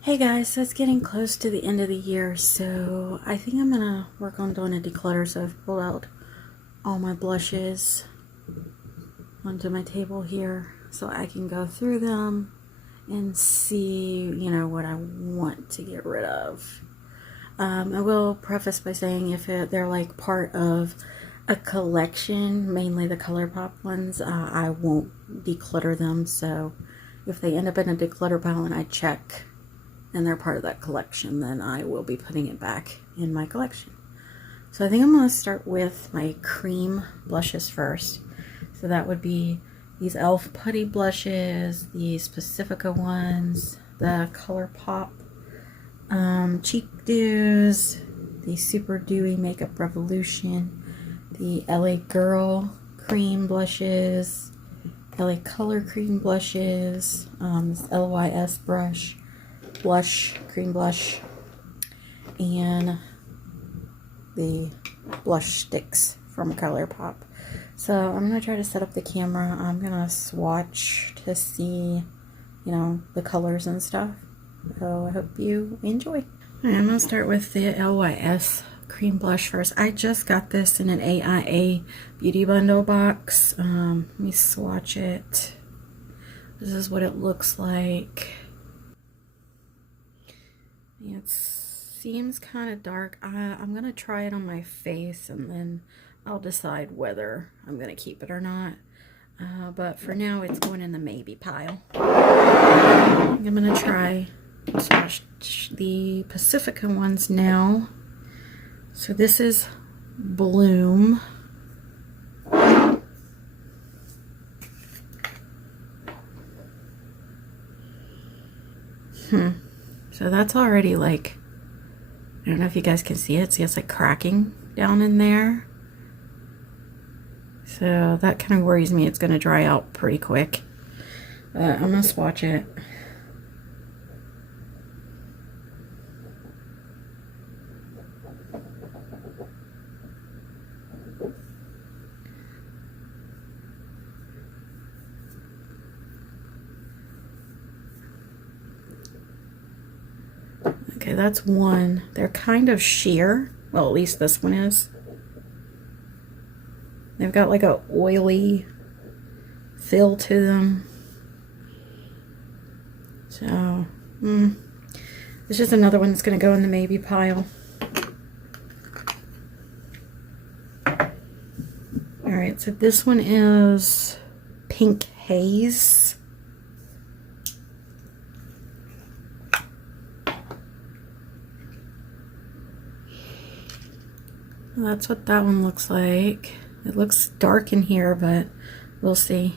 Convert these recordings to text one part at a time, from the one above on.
Hey guys, so it's getting close to the end of the year, so I think I'm gonna work on doing a declutter. So I've pulled out all my blushes onto my table here so I can go through them and see, what I want to get rid of. I will preface by saying if they're like part of a collection, mainly the ColourPop ones, I won't declutter them. So if they end up in a declutter pile and I check and they're part of that collection, then I will be putting it back in my collection. So I think I'm going to start with my cream blushes first. So that would be these e.l.f. putty blushes, these Pacifica ones, the ColourPop Cheek Dews, the Super Dewy Makeup Revolution, the LA Girl cream blushes, LA Color cream blushes, this LYS blush, cream blush, and the blush sticks from ColourPop. So I'm going to try to set up the camera. I'm going to swatch to see, the colors and stuff. So I hope you enjoy. Alright, I'm going to start with the LYS cream blush first. I just got this in an AIA beauty bundle box. Let me swatch it. This is what it looks like. It seems kind of dark. I'm going to try it on my face and then I'll decide whether I'm going to keep it or not. But for now, it's going in the maybe pile. I'm going to try the Pacifica ones now. So this is Bloom. So that's already like, I don't know if you guys can see it. See, it's like cracking down in there. So that kind of worries me. It's going to dry out pretty quick. I'm going to swatch it. Okay, that's one. They're kind of sheer. Well, at least this one is. They've got like a oily feel to them. So, it's just another one that's going to go in the maybe pile. Alright, so this one is Pink Haze. That's what that one looks like. It looks dark in here, but we'll see.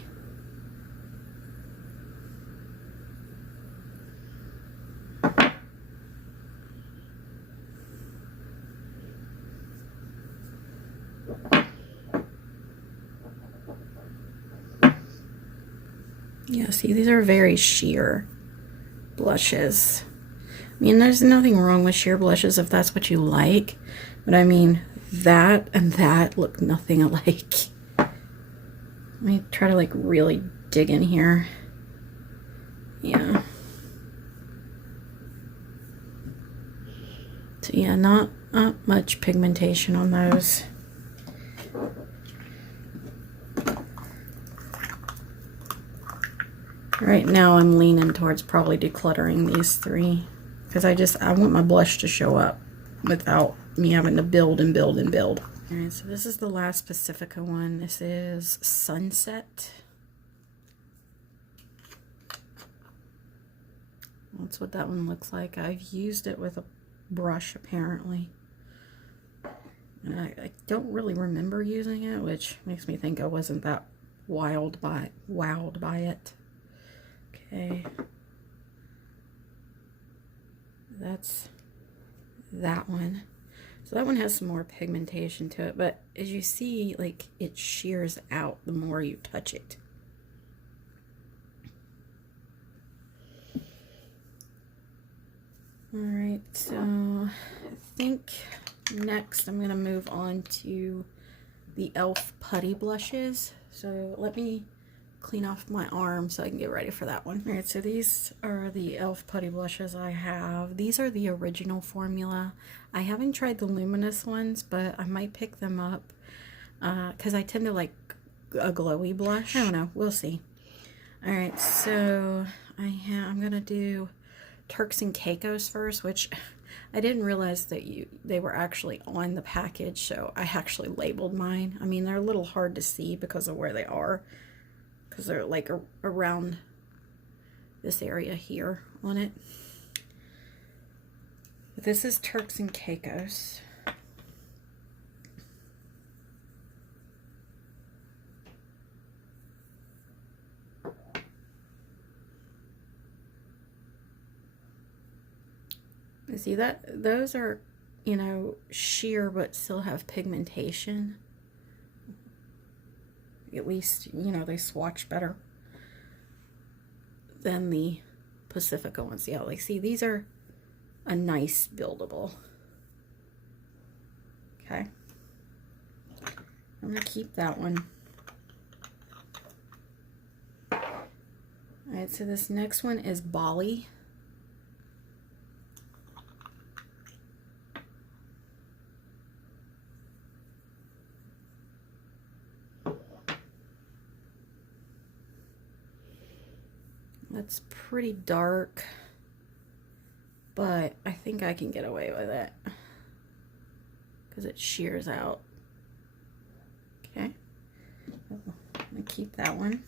Yeah, see, these are very sheer blushes. I mean, there's nothing wrong with sheer blushes if that's what you like, but I mean, that and that look nothing alike. Let me try to like really dig in here. Yeah. So yeah, not much pigmentation on those. Right now I'm leaning towards probably decluttering these three because I want my blush to show up without me having to build and build and build. Alright, so this is the last Pacifica one. This is Sunset. That's what that one looks like. I've used it with a brush apparently. And I don't really remember using it, which makes me think I wasn't that wowed by it. Okay. That's that one. So that one has some more pigmentation to it, but as you see, like, it shears out the more you touch it. Alright, so I think next I'm going to move on to the e.l.f. putty blushes. So let me clean off my arm so I can get ready for that one. Alright, so these are the e.l.f. putty blushes I have. These are the original formula. I haven't tried the luminous ones, but I might pick them up because I tend to like a glowy blush. I don't know, we'll see. Alright, so I'm gonna do Turks and Caicos first, which I didn't realize that they were actually on the package, so I actually labeled mine. I mean, they're a little hard to see because of where they are, because they're like around this area here on it. But this is Turks and Caicos. See that those are, you know, sheer but still have pigmentation. At least, you know, they swatch better than the Pacifica ones. Yeah, like see, these are a nice buildable. Okay, I'm gonna keep that one. All right, so this next one is Bali. That's pretty dark, but I think I can get away with it because it shears out. Okay, I'm gonna keep that one.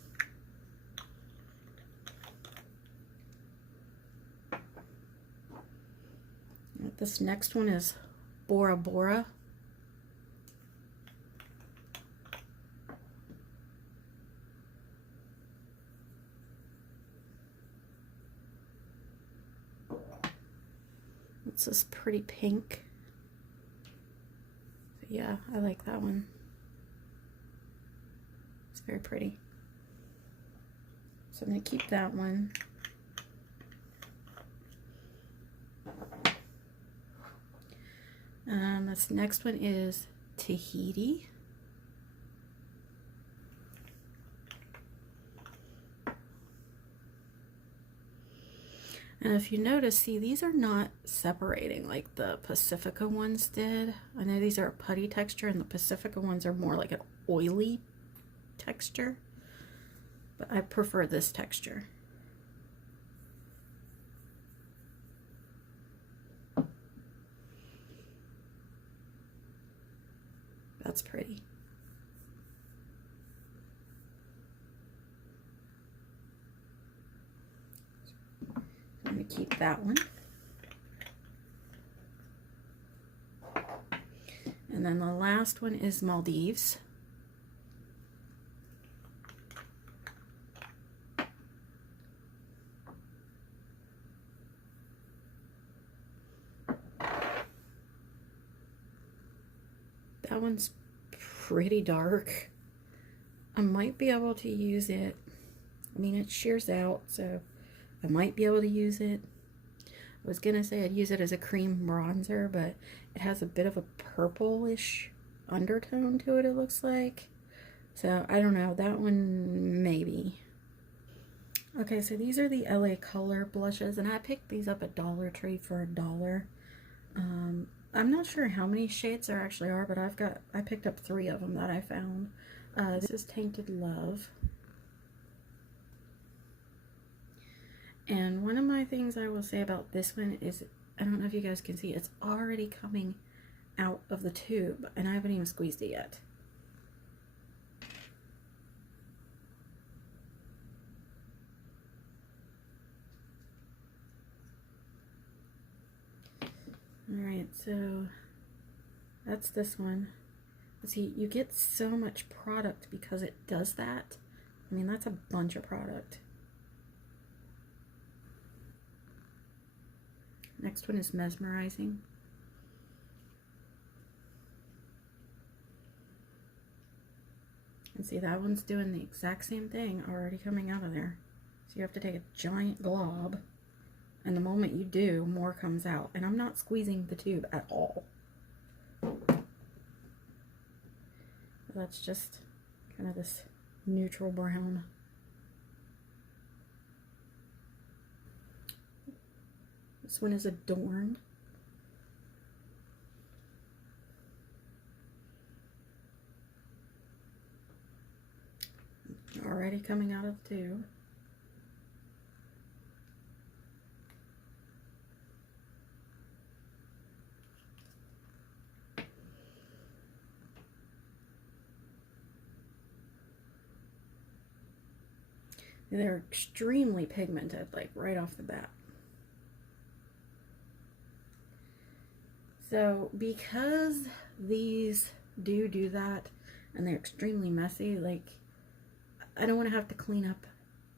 This next one is Bora Bora. It's this pretty pink. So yeah, I like that one. It's very pretty. So I'm going to keep that one. This next one is Tahiti. And if you notice, see, these are not separating like the Pacifica ones did. I know these are a putty texture and the Pacifica ones are more like an oily texture, but I prefer this texture. That's pretty. I'm going to keep that one. And then the last one is Maldives. That one's pretty dark. I might be able to use it. I mean, it shears out, so I might be able to use it. I was gonna say I'd use it as a cream bronzer, but it has a bit of a purplish undertone to it, it looks like. So I don't know, that one maybe. Okay, so these are the LA Color blushes, and I picked these up at Dollar Tree for $1. I'm not sure how many shades there actually are, but I picked up 3 of them that I found. This is Tainted Love. And one of my things I will say about this one is, I don't know if you guys can see, it's already coming out of the tube, and I haven't even squeezed it yet. Alright, so that's this one. See, you get so much product because it does that. I mean, that's a bunch of product. Next one is Mesmerizing. And see, that one's doing the exact same thing, already coming out of there. So you have to take a giant glob, and the moment you do, more comes out. And I'm not squeezing the tube at all. That's just kind of this neutral brown. This one is adorned. Already coming out of the tube. They're extremely pigmented, like right off the bat. So because these do that and they're extremely messy, like I don't want to have to clean up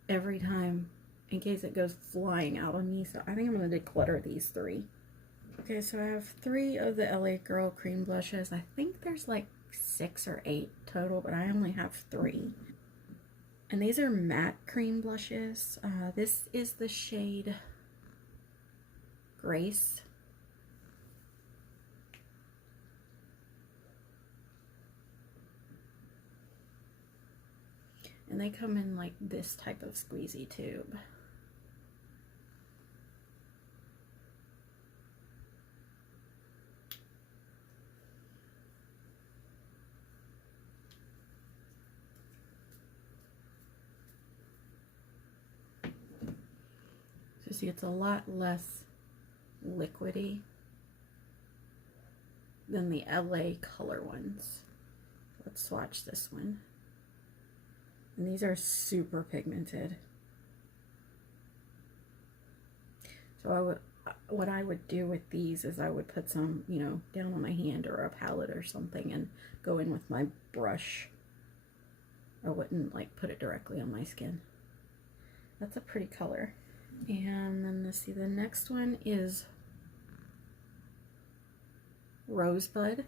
every time in case it goes flying out on me. So I think I'm going to declutter these 3. Okay, so I have 3 of the LA Girl cream blushes. I think there's like 6 or 8 total, but I only have 3. And these are matte cream blushes. This is the shade Grace. And they come in like this type of squeezy tube. So see, it's a lot less liquidy than the LA color ones. Let's swatch this one. And these are super pigmented. So what I would do with these is I would put some, you know, down on my hand or a palette or something and go in with my brush. I wouldn't like put it directly on my skin. That's a pretty color. And then let's see, the next one is Rosebud.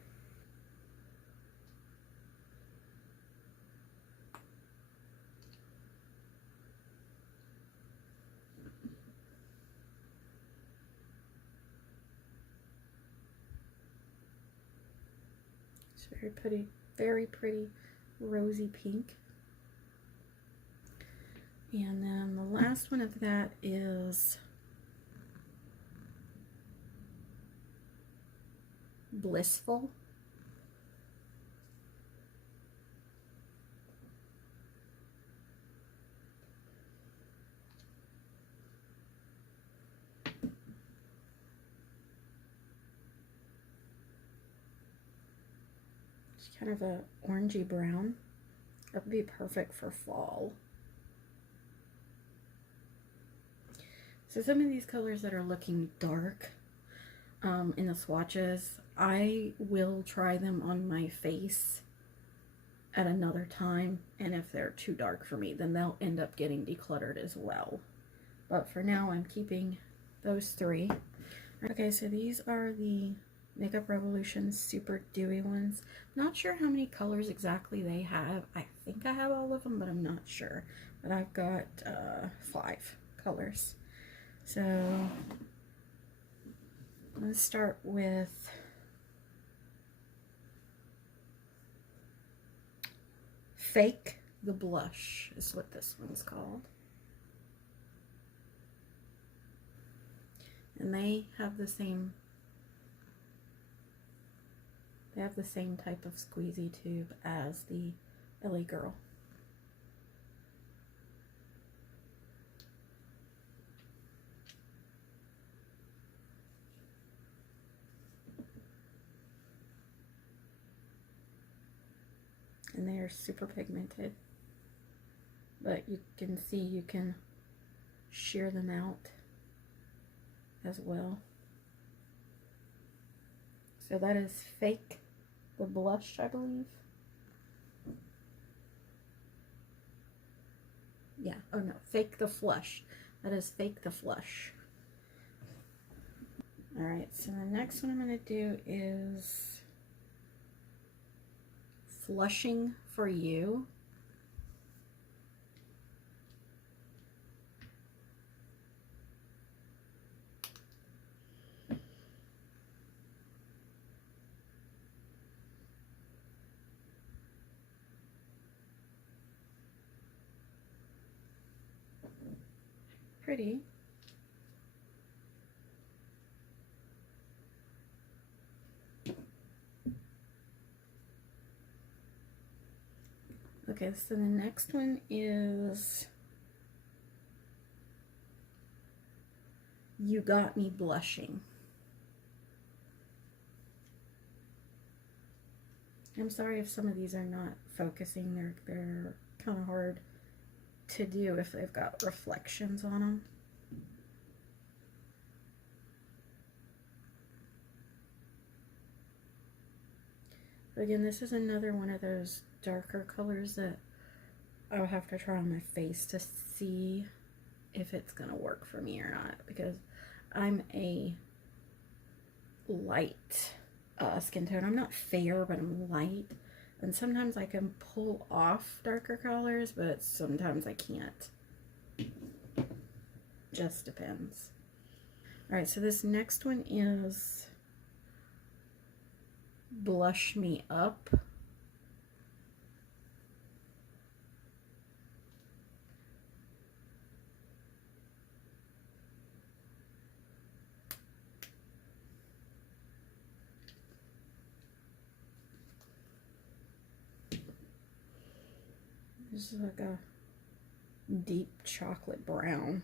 It's very pretty rosy pink. And then the last one of that is Blissful. It's kind of a orangey brown. That would be perfect for fall. So some of these colors that are looking dark in the swatches, I will try them on my face at another time, and if they're too dark for me, then they'll end up getting decluttered as well. But for now, I'm keeping those 3. Okay, so these are the Makeup Revolution Super Dewy ones. Not sure how many colors exactly they have. I think I have all of them, but I'm not sure. But I've got 5 colors. So let's start with Fake the Blush is what this one's called. And they have the same type of squeezy tube as the LA Girl. And they are super pigmented, but you can see you can shear them out as well. So that is Fake the Blush, I believe. Yeah, oh no, Fake the Flush. That is Fake the Flush. Alright, so the next one I'm going to do is Flushing for You. Pretty. Okay, so the next one is You Got Me Blushing. I'm sorry if some of these are not focusing. They're kind of hard to do if they've got reflections on them. But again, this is another one of those darker colors that I'll have to try on my face to see if it's gonna work for me or not, because I'm a light skin tone. I'm not fair, but I'm light, and sometimes I can pull off darker colors, but sometimes I can't. Just depends. All right, so this next one is Blush Me Up. This is like a deep chocolate brown.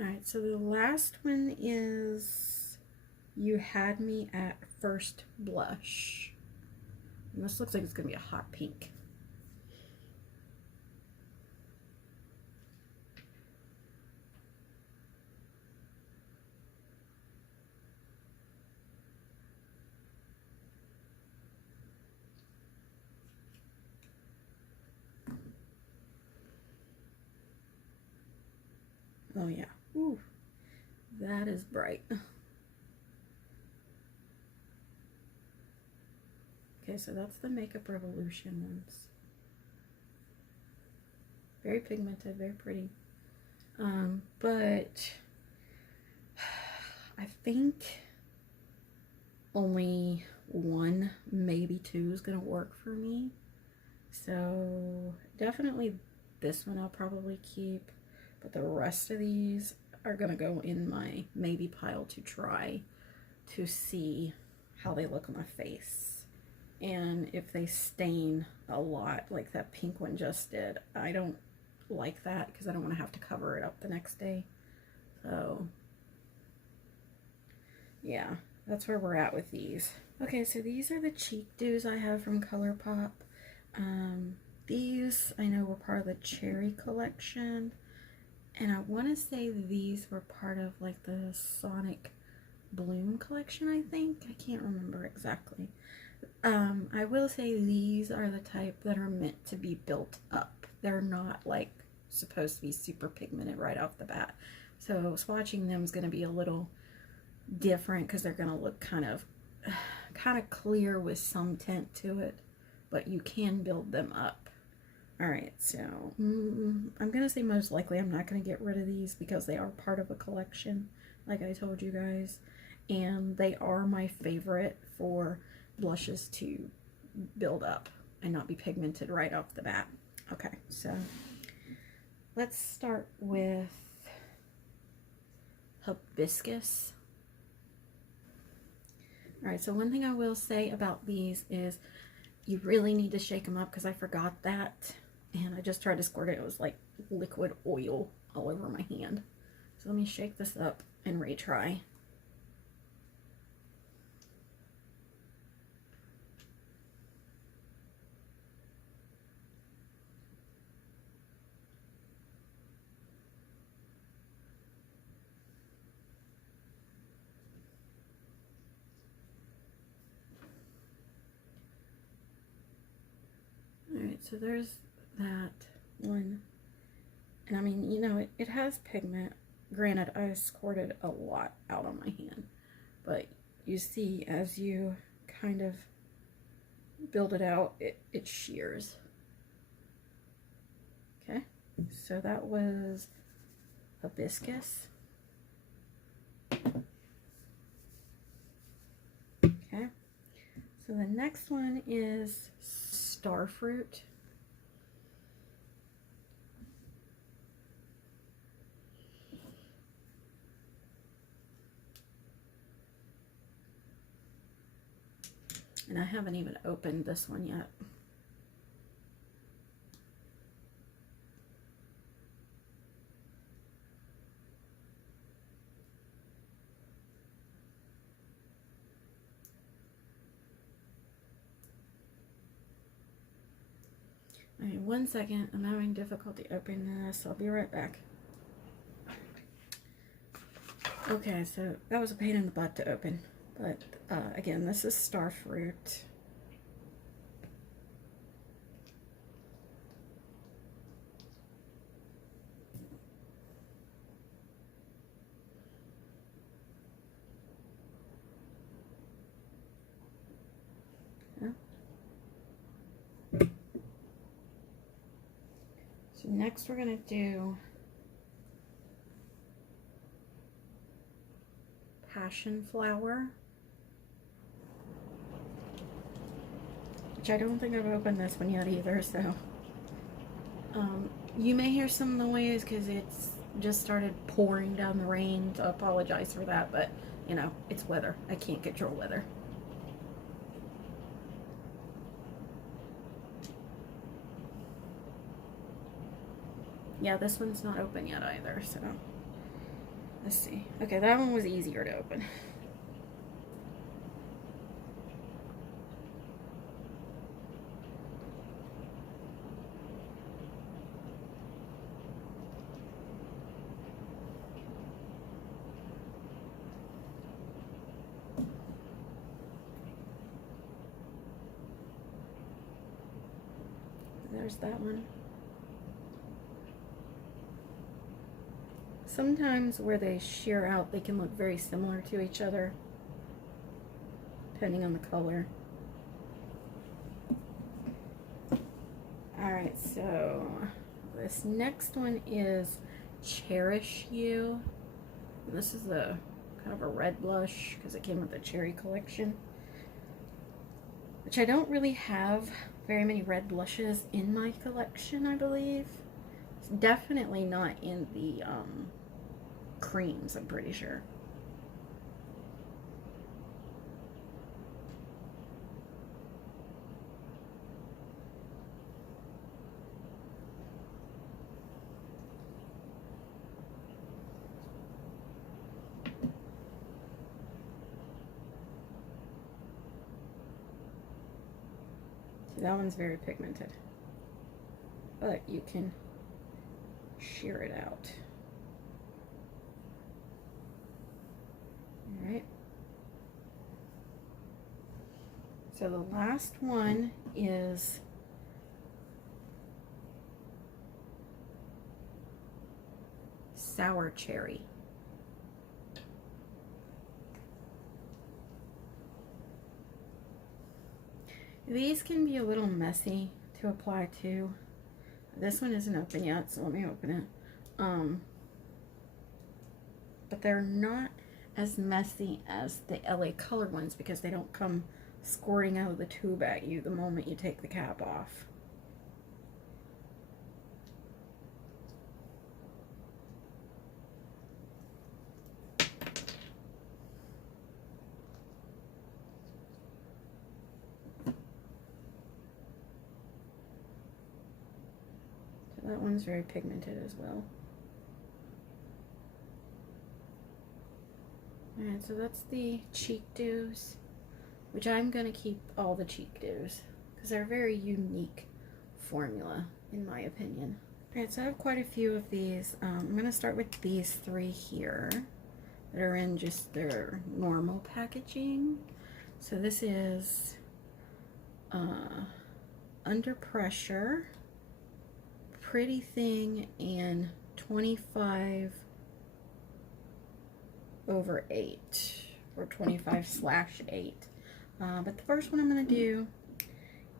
Alright, so the last one is You Had Me at First Blush. And this looks like it's going to be a hot pink. Oh yeah. Ooh, that is bright. Okay, so that's the Makeup Revolution ones. Very pigmented, very pretty. But I think only one, maybe two is gonna work for me. So definitely this one I'll probably keep, but the rest of these are gonna go in my maybe pile to try to see how they look on my face. And if they stain a lot like that pink one just did, I don't like that because I don't want to have to cover it up the next day. So yeah, that's where we're at with these. Okay, so these are the cheek dews I have from ColourPop. These I know were part of the Cherry collection, and I want to say these were part of like the Sonic Bloom collection, I think. I can't remember exactly. I will say these are the type that are meant to be built up. They're not like supposed to be super pigmented right off the bat. So swatching them is going to be a little different because they're going to look kind of clear with some tint to it, but you can build them up. All right, so I'm going to say most likely I'm not going to get rid of these because they are part of a collection, like I told you guys, and they are my favorite for blushes to build up and not be pigmented right off the bat. Okay, so let's start with Hibiscus. All right, so one thing I will say about these is you really need to shake them up because I forgot that, and I just tried to squirt it. It was like liquid oil all over my hand. So let me shake this up and retry. Alright, so there's that one. And I mean, you know, it has pigment. Granted, I squirted a lot out on my hand. But you see, as you kind of build it out, it shears. Okay, so that was Hibiscus. Okay, so the next one is Starfruit. And I haven't even opened this one yet. All right, 1 second. I'm having difficulty opening this. I'll be right back. Okay, so that was a pain in the butt to open. But again, this is starfruit. So next we're going to do passion flower, which I don't think I've opened this one yet either, so you may hear some noise because it's just started pouring down the rain, so I apologize for that, but you know, it's weather. I can't control weather. Yeah, this one's not open yet either, so let's see. Okay, that one was easier to open. There's that one. Sometimes where they shear out, they can look very similar to each other, depending on the color. Alright, so this next one is Cherish You. And this is a kind of a red blush because it came with the cherry collection, which I don't really have very many red blushes in my collection, I believe. It's definitely not in the creams, I'm pretty sure. See, that one's very pigmented, but you can shear it out. Alright. So the last one is Sour Cherry. These can be a little messy to apply to. This one isn't open yet, so let me open it. But they're not as messy as the LA colored ones because they don't come squirting out of the tube at you the moment you take the cap off. So that one's very pigmented as well. Alright, so that's the cheek dews, which I'm going to keep all the cheek dews because they're a very unique formula in my opinion. Alright, so I have quite a few of these. I'm going to start with these three here that are in just their normal packaging. So this is Under Pressure, Pretty Thing, and 25/8 or 25/8. But the first one I'm going to do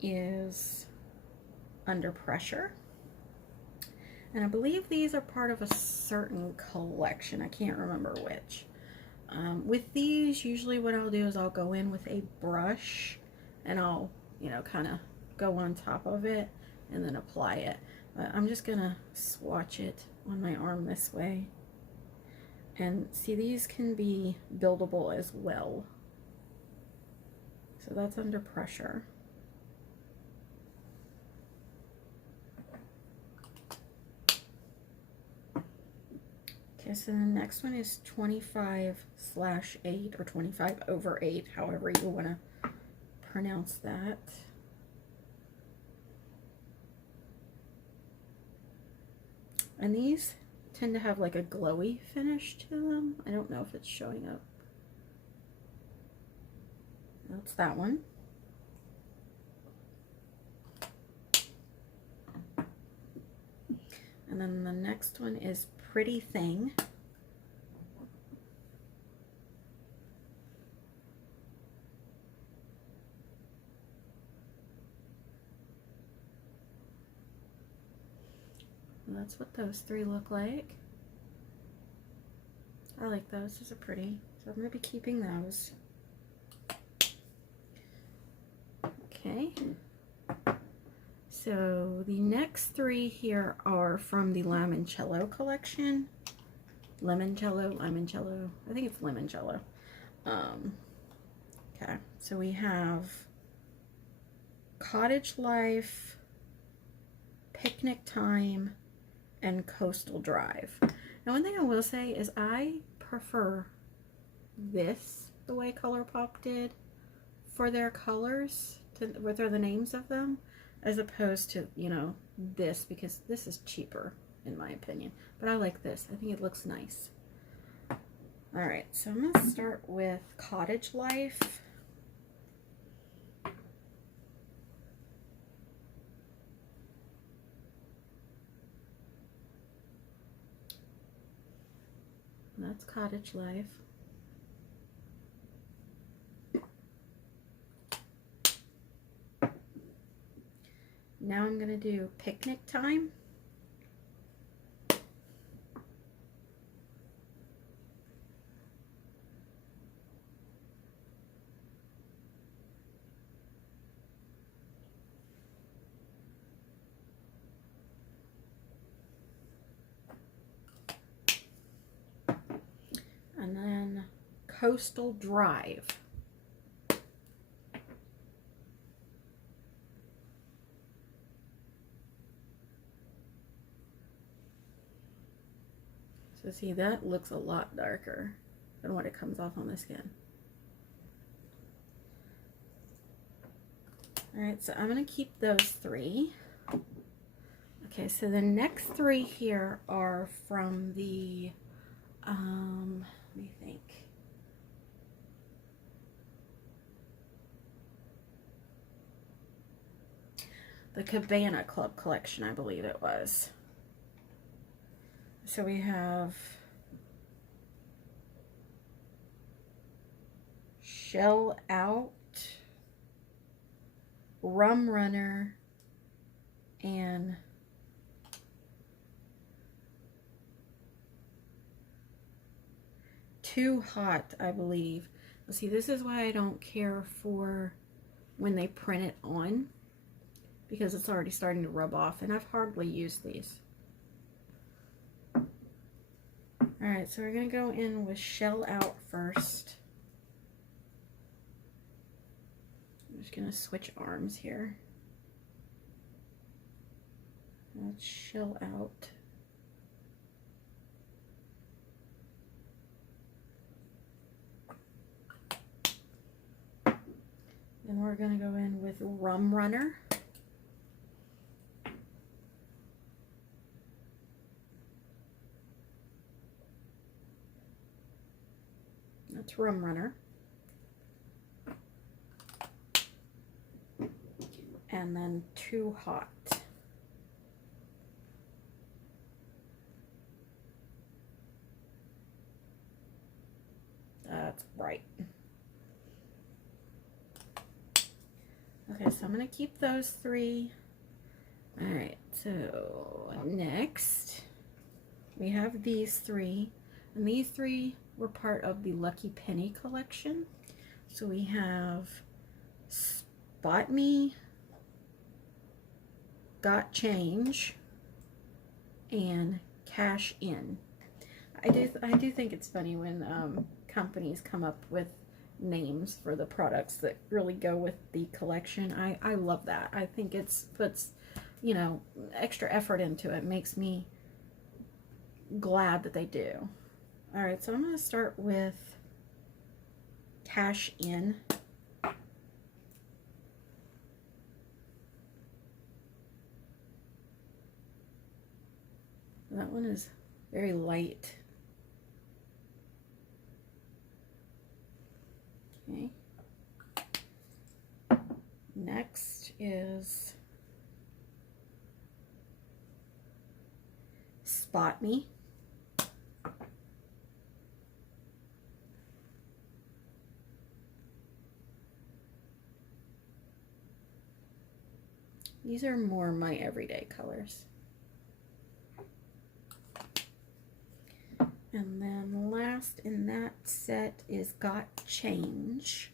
is Under Pressure. And I believe these are part of a certain collection. I can't remember which. With these, usually what I'll do is I'll go in with a brush and I'll, you know, kind of go on top of it and then apply it. But I'm just going to swatch it on my arm this way. And see, these can be buildable as well. So that's Under Pressure. Okay, so the next one is 25/8 or 25/8, however you want to pronounce that. And these tend to have like a glowy finish to them. I don't know if it's showing up. That's that one. And then the next one is Pretty Thing. And that's what those three look like. I like those. Those are pretty. So I'm going to be keeping those. Okay. So the next three here are from the Limoncello collection. Limoncello. I think it's Limoncello. Okay, so we have Cottage Life, Picnic Time, and Coastal Drive. Now, one thing I will say is I prefer this the way ColourPop did for their colors, with the names of them, as opposed to, you know, this, because this is cheaper in my opinion. But I like this. I think it looks nice. All right, so I'm going to start with Cottage Life. That's Cottage Life. Now I'm going to do Picnic Time. And then Coastal Drive. So see, that looks a lot darker than what it comes off on the skin. All right, so I'm gonna keep those three. Okay, so the next three here are from the, let me think. The Cabana Club collection, I believe it was. So we have Shell Out, Rum Runner, and Too Hot, I believe. Let's see, this is why I don't care for when they print it on, because it's already starting to rub off, and I've hardly used these. Alright, so we're going to go in with Shell Out first. I'm just going to switch arms here. Let's Shell Out. Then we're going to go in with Rum Runner. That's Rum Runner. And then Too Hot. That's bright. Okay, so I'm going to keep those three. All right, so next we have these three. And these three were part of the Lucky Penny collection. So we have Spot Me, Got Change, and Cash In. I do think it's funny when companies come up with names for the products that really go with the collection. I love that. I think it's puts, you know, extra effort into it. Makes me glad that they do. All right, so I'm going to start with Cash In. That one is very light. Okay. Next is Spot Me. These are more my everyday colors. And then last in that set is Got Change.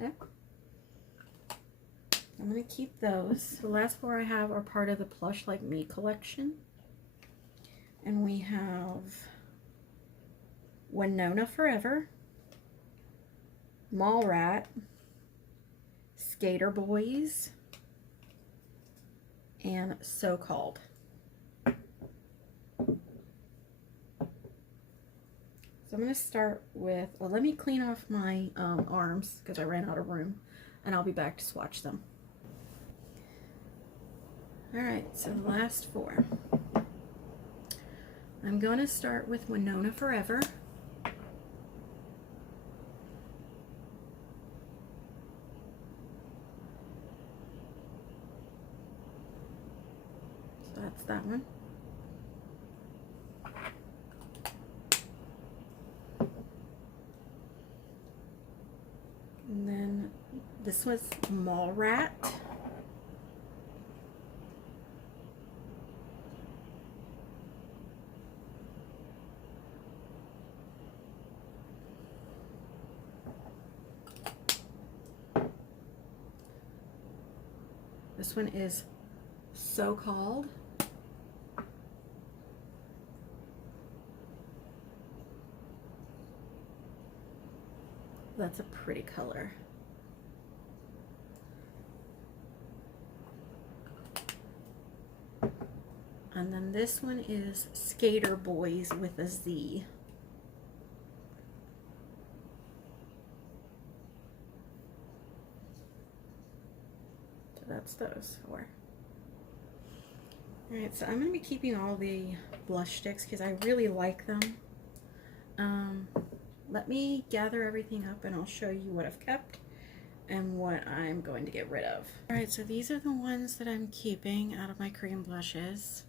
Okay. I'm going to keep those. The last four I have are part of the Plush Like Me collection. And we have Winona Forever, Mall Rat, Skater Boys, and So Called. So I'm going to start with, well, let me clean off my arms because I ran out of room, and I'll be back to swatch them. Alright, so the last four. I'm going to start with Winona Forever. So that's that one. And then this was Mall Rat. This one is So Called. That's a pretty color. And then this one is Skater Boys with a Z. So that's those four. Alright, so I'm going to be keeping all the blush sticks because I really like them. Let me gather everything up and I'll show you what I've kept and what I'm going to get rid of. Alright, so these are the ones that I'm keeping out of my cream blushes.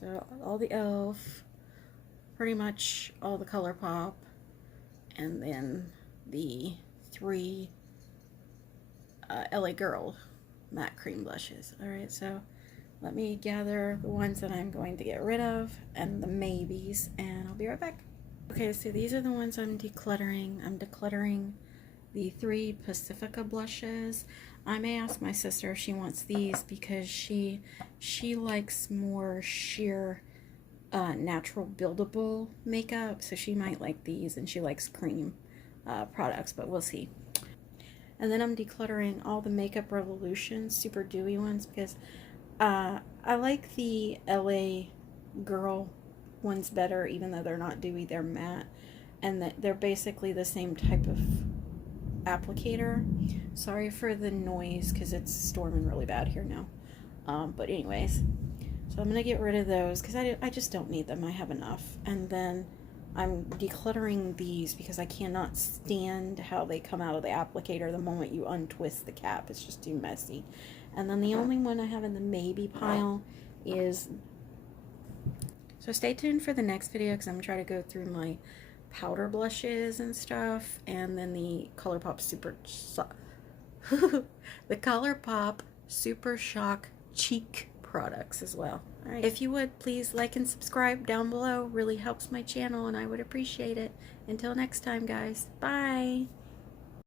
So all the e.l.f., pretty much all the ColourPop, and then the three LA Girl matte cream blushes. Alright, so let me gather the ones that I'm going to get rid of and the maybes, and I'll be right back. Okay, so these are the ones I'm decluttering. I'm decluttering the three Pacifica blushes. I may ask my sister if she wants these because she likes more sheer natural buildable makeup, so she might like these, and she likes cream products, but we'll see. And then I'm decluttering all the Makeup Revolution super dewy ones because I like the LA Girl ones better, even though they're not dewy, they're matte, and they're basically the same type of applicator. Sorry for the noise because it's storming really bad here now. But anyways, so I'm going to get rid of those because I just don't need them. I have enough. And then I'm decluttering these because I cannot stand how they come out of the applicator the moment you untwist the cap. It's just too messy. And then the only one I have in the maybe pile is... So stay tuned for the next video because I'm going to try to go through my powder blushes and stuff. And then the ColourPop the ColourPop Super Shock Cheek products as well. All right. If you would, please like and subscribe down below. Really helps my channel and I would appreciate it. Until next time, guys. Bye.